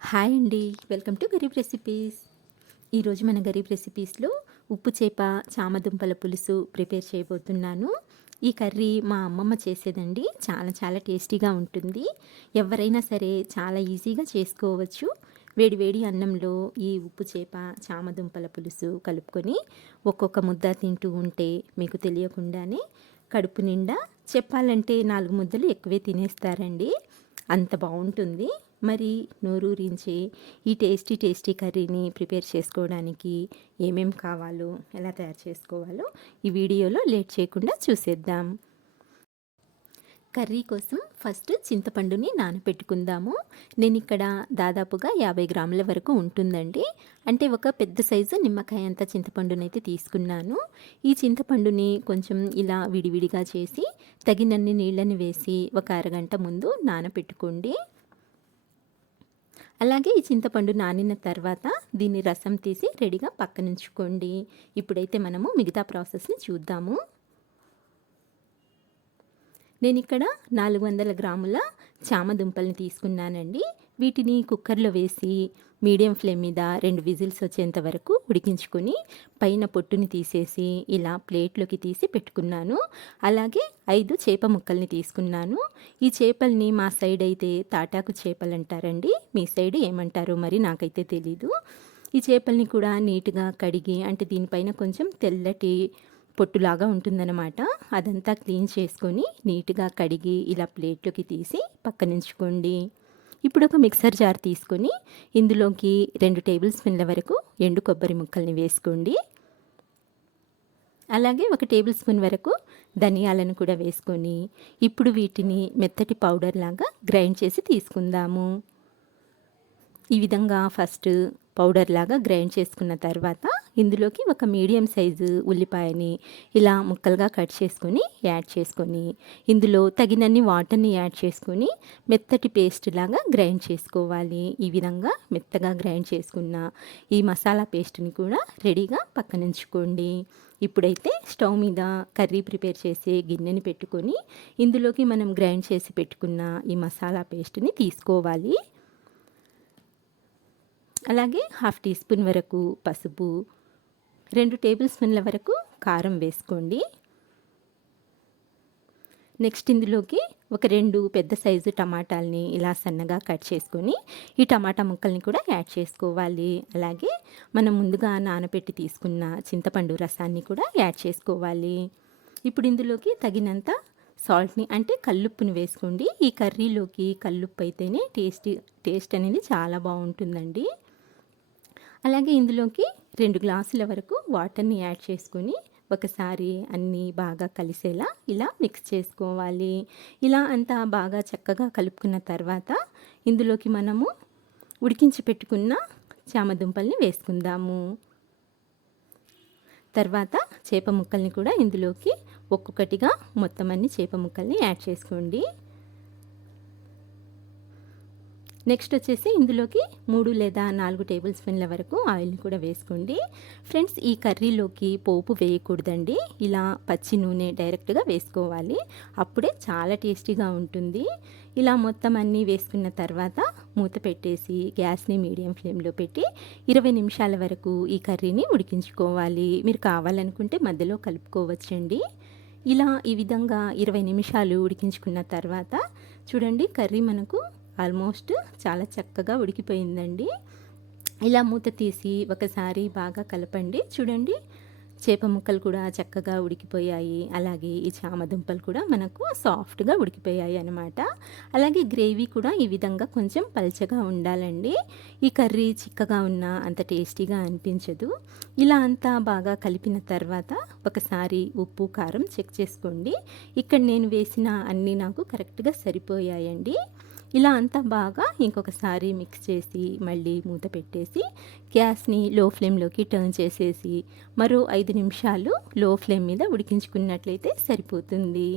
Hi అండి. Welcome to Garib recipes. ఈరోజు మన గరీబ్ రెసిపీస్‌లో ఉప్పు చేప, చామదుంపల పులుసు ప్రిపేర్ చేయబోతున్నాను. ఈ కర్రీ మా అమ్మమ్మ చేసేదండి. చాలా చాలా టేస్టీగా ఉంటుంది. ఎవరైనా సరే చాలా ఈజీగా చేసుకోవచ్చు. వేడి వేడి అన్నంలో ఈ ఉప్పు చేప, చామదుంపల పులుసు కలుపుకొని ఒక్కొక్క ముద్ద తింటూ ఉంటే మీకు తెలియకుండానే కడుపు నిండా చెప్పాలంటే 4 ముద్దలు ఎక్కువే తినేస్తారండి. అంత బావుంటుంది. మరి నోరూరించే ఈ టేస్టీ టేస్టీ కర్రీని ప్రిపేర్ చేసుకోవడానికి ఏమేం కావాలో, ఎలా తయారు చేసుకోవాలో ఈ వీడియోలో లేట్ చేయకుండా చూసేద్దాం. కర్రీ కోసం ఫస్ట్ చింతపండుని నానబెట్టుకుందాము. నేను ఇక్కడ దాదాపుగా 50 గ్రాముల వరకు ఉంటుందండి. అంటే ఒక పెద్ద సైజు నిమ్మకాయ అంత చింతపండునైతే తీసుకున్నాను. ఈ చింతపండుని కొంచెం ఇలా విడివిడిగా చేసి తగినన్ని నీళ్ళని వేసి ఒక అరగంట ముందు నానబెట్టుకోండి. అలాగే ఈ చింతపండు నానిన తర్వాత దీన్ని రసం తీసి రెడీగా పక్కనుంచుకోండి. ఇప్పుడైతే మనము మిగతా ప్రాసెస్ని చూద్దాము. నేను ఇక్కడ 400 గ్రాముల చామదుంపల్ని తీసుకున్నానండి. వీటిని కుక్కర్లో వేసి మీడియం ఫ్లేమ్ మీద 2 విజిల్స్ వచ్చేంత వరకు ఉడికించుకొని పైన పొట్టుని తీసేసి ఇలా ప్లేట్లోకి తీసి పెట్టుకున్నాను. అలాగే 5 చేప ముక్కల్ని తీసుకున్నాను. ఈ చేపల్ని మా సైడ్ అయితే తాటాకు చేపలు అంటారండి. మీ సైడ్ ఏమంటారో మరి నాకైతే తెలీదు. ఈ చేపల్ని కూడా నీట్గా కడిగి, అంటే దీనిపైన కొంచెం తెల్లటి పొట్టులాగా ఉంటుందన్నమాట. అదంతా క్లీన్ చేసుకొని నీట్గా కడిగి ఇలా ప్లేట్లోకి తీసి పక్కనుంచుకోండి. ఇప్పుడు ఒక మిక్సర్ జార్ తీసుకొని ఇందులోకి 2 టేబుల్ స్పూన్ల వరకు ఎండు కొబ్బరి ముక్కల్ని వేసుకోండి. అలాగే 1 టేబుల్ స్పూన్ వరకు ధనియాలను కూడా వేసుకొని ఇప్పుడు వీటిని మెత్తటి పౌడర్ లాగా గ్రైండ్ చేసి తీసుకుందాము. ఈ విధంగా ఫస్ట్ పౌడర్ లాగా గ్రైండ్ చేసుకున్న తర్వాత ఇందులోకి ఒక మీడియం సైజు ఉల్లిపాయని ఇలా ముక్కలుగా కట్ చేసుకొని యాడ్ చేసుకొని ఇందులో తగినన్ని వాటర్ని యాడ్ చేసుకొని మెత్తటి పేస్ట్ లాగా గ్రైండ్ చేసుకోవాలి. ఈ విధంగా మెత్తగా గ్రైండ్ చేసుకున్న ఈ మసాలా పేస్ట్ని కూడా రెడీగా పక్కనుంచుకోండి. ఇప్పుడైతే స్టవ్ మీద కర్రీ ప్రిపేర్ చేసే గిన్నెని పెట్టుకొని ఇందులోకి మనం గ్రైండ్ చేసి పెట్టుకున్న ఈ మసాలా పేస్ట్ని తీసుకోవాలి. అలాగే 1/2 టీ స్పూన్ వరకు పసుపు, 2 టేబుల్ స్పూన్ల వరకు కారం వేసుకోండి. నెక్స్ట్ ఇందులోకి ఒక 2 పెద్ద సైజు టమాటాలని ఇలా సన్నగా కట్ చేసుకొని ఈ టమాటా ముక్కల్ని కూడా యాడ్ చేసుకోవాలి. అలాగే మనం ముందుగా నానబెట్టి తీసుకున్న చింతపండు రసాన్ని కూడా యాడ్ చేసుకోవాలి. ఇప్పుడు ఇందులోకి తగినంత సాల్ట్ని, అంటే కల్లుప్పుని వేసుకోండి. ఈ కర్రీలోకి కల్లుప్పు అయితేనే టేస్ట్ అనేది చాలా బాగుంటుందండి. అలాగే ఇందులోకి 2 గ్లాసుల వరకు వాటర్ని యాడ్ చేసుకొని ఒకసారి అన్నీ బాగా కలిసేలా ఇలా మిక్స్ చేసుకోవాలి. ఇలా అంతా బాగా చక్కగా కలుపుకున్న తర్వాత ఇందులోకి మనము ఉడికించి పెట్టుకున్న చామదుంపల్ని వేసుకుందాము. తర్వాత చేప ముక్కల్ని కూడా ఇందులోకి ఒక్కొక్కటిగా మొత్తం అన్ని చేప ముక్కల్ని యాడ్ చేసుకోండి. నెక్స్ట్ వచ్చేసి ఇందులోకి 3 లేదా 4 టేబుల్ స్పూన్ల వరకు ఆయిల్ని కూడా వేసుకోండి. ఫ్రెండ్స్, ఈ కర్రీలోకి పోపు వేయకూడదండి. ఇలా పచ్చి నూనె డైరెక్ట్గా వేసుకోవాలి. అప్పుడే చాలా టేస్టీగా ఉంటుంది. ఇలా మొత్తం అన్నీ వేసుకున్న తర్వాత మూత పెట్టేసి గ్యాస్ని మీడియం ఫ్లేమ్లో పెట్టి 20 నిమిషాల వరకు ఈ కర్రీని ఉడికించుకోవాలి. మీరు కావాలనుకుంటే మధ్యలో కలుపుకోవచ్చండి. ఇలా ఈ విధంగా 20 నిమిషాలు ఉడికించుకున్న తర్వాత చూడండి, కర్రీ మనకు ఆల్మోస్ట్ చాలా చక్కగా ఉడికిపోయిందండి. ఇలా మూత తీసి ఒకసారి బాగా కలపండి. చూడండి, చేప ముక్కలు కూడా చక్కగా ఉడికిపోయాయి. అలాగే ఈ చామదుంపలు కూడా మనకు సాఫ్ట్గా ఉడికిపోయాయి అన్నమాట. అలాగే గ్రేవీ కూడా ఈ విధంగా కొంచెం పల్చగా ఉండాలండి. ఈ కర్రీ చిక్కగా ఉన్నా అంత టేస్టీగా అనిపించదు. ఇలా అంతా బాగా కలిపిన తర్వాత ఒకసారి ఉప్పు కారం చెక్ చేసుకోండి. ఇక్కడ నేను వేసిన అన్నీ నాకు కరెక్ట్గా సరిపోయాయండి. ఇలా అంతా బాగా ఇంకొకసారి మిక్స్ చేసి మళ్ళీ మూత పెట్టేసి గ్యాస్ని లో ఫ్లేమ్లోకి టర్న్ చేసేసి మరో 5 నిమిషాలు లో ఫ్లేమ్ మీద ఉడికించుకున్నట్లయితే సరిపోతుంది.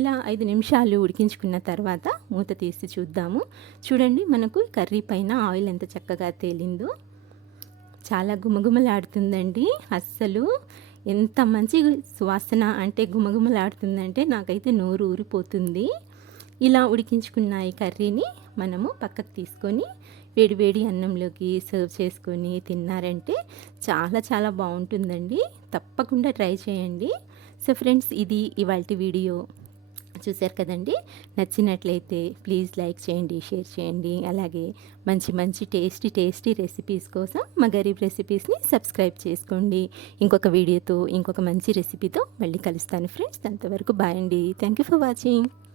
ఇలా 5 నిమిషాలు ఉడికించుకున్న తర్వాత మూత తీసి చూద్దాము. చూడండి, మనకు కర్రీ పైన ఆయిల్ ఎంత చక్కగా తేలిందో. చాలా గుమగుమలాడుతుందండి. అస్సలు ఎంత మంచి సువాసన, అంటే గుమగుమలాడుతుందంటే నాకైతే నోరు ఊరిపోతుంది. ఇలా ఉడికించుకున్న ఈ కర్రీని మనము పక్కకు తీసుకొని వేడి వేడి అన్నంలోకి సర్వ్ చేసుకొని తిన్నారంటే చాలా చాలా బాగుంటుందండి. తప్పకుండా ట్రై చేయండి. సో ఫ్రెండ్స్, ఇది ఇవాల్టి వీడియో. చూశారు కదండి. నచ్చినట్లయితే ప్లీజ్ లైక్ చేయండి, షేర్ చేయండి. అలాగే మంచి మంచి టేస్టీ రెసిపీస్ కోసం మా గరీబ్ రెసిపీస్ని సబ్స్క్రైబ్ చేసుకోండి. ఇంకొక వీడియోతో ఇంకొక మంచి రెసిపీతో మళ్ళీ కలుస్తాను ఫ్రెండ్స్. అంతవరకు బాయ్ అండి. Thank you for watching.